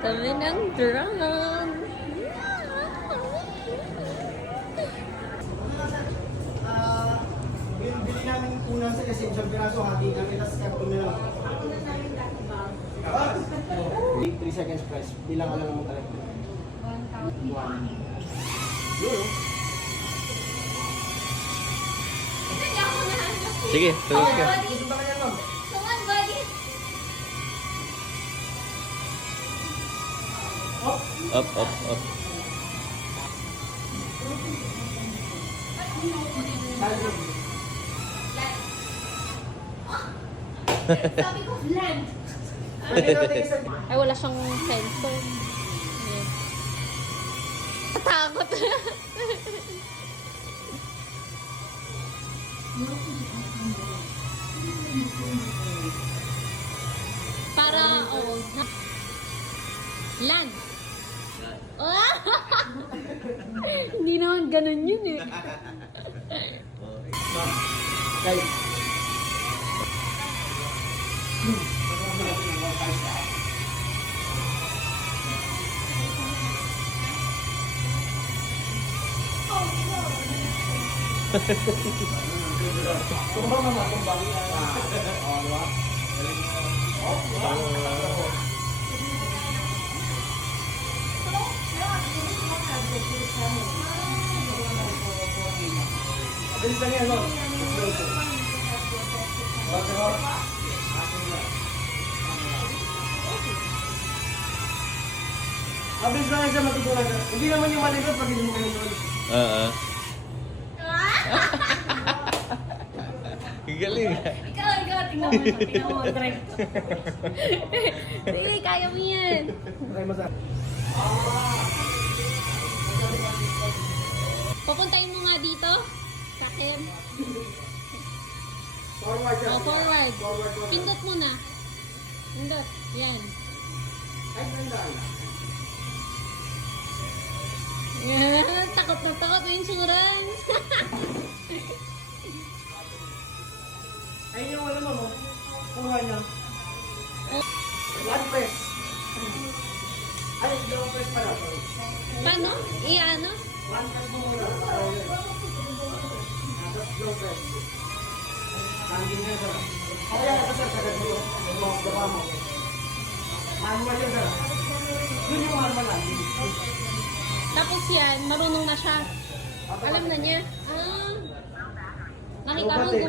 kami ng drone. Bili namin una sa kasi isang piraso, hati kami, tapos karton na lang. 3 seconds press, bilang ka lang mo talaga. 1,000. Yun. Sige, tuloy ka. Gusto ba kanya, ma'am? Up, up, up. Sabi ko, land. Ay, wala siyang sensor. Ayan. Takot. Para, oo. Land. Oh! Hindi naman ganun yun eh. Guys. Tumbang naman, tumbang. Diba? Bilis lang yan, no? Mabilis lang yan siya matigulan. Hindi naman yung malikot pag hindi mo ganito. Galing. Ikaw, tingnan mo, direct. Sige, kaya mo yan. Try mo sa... Papuntayin mo nga dito. Sa akin. Forward yan. O, forward. Forward. Pindot mo na. Pindot. Yan. Ay, nandaan. Yan. Takot na takot yung insurance. Ayun yung ano mo, kuha niya. Oh. One press. Ay, dalawang press pala. Paano? Iano? One press mo muna. Tapos slow press. Landing na siya. Kaya ito sir, sagad mo. Gaba mo. Manual yun sir. Yun yung manual landing. Tapos yan, marunong na siya. Alam na niya. Ah. Nakita mo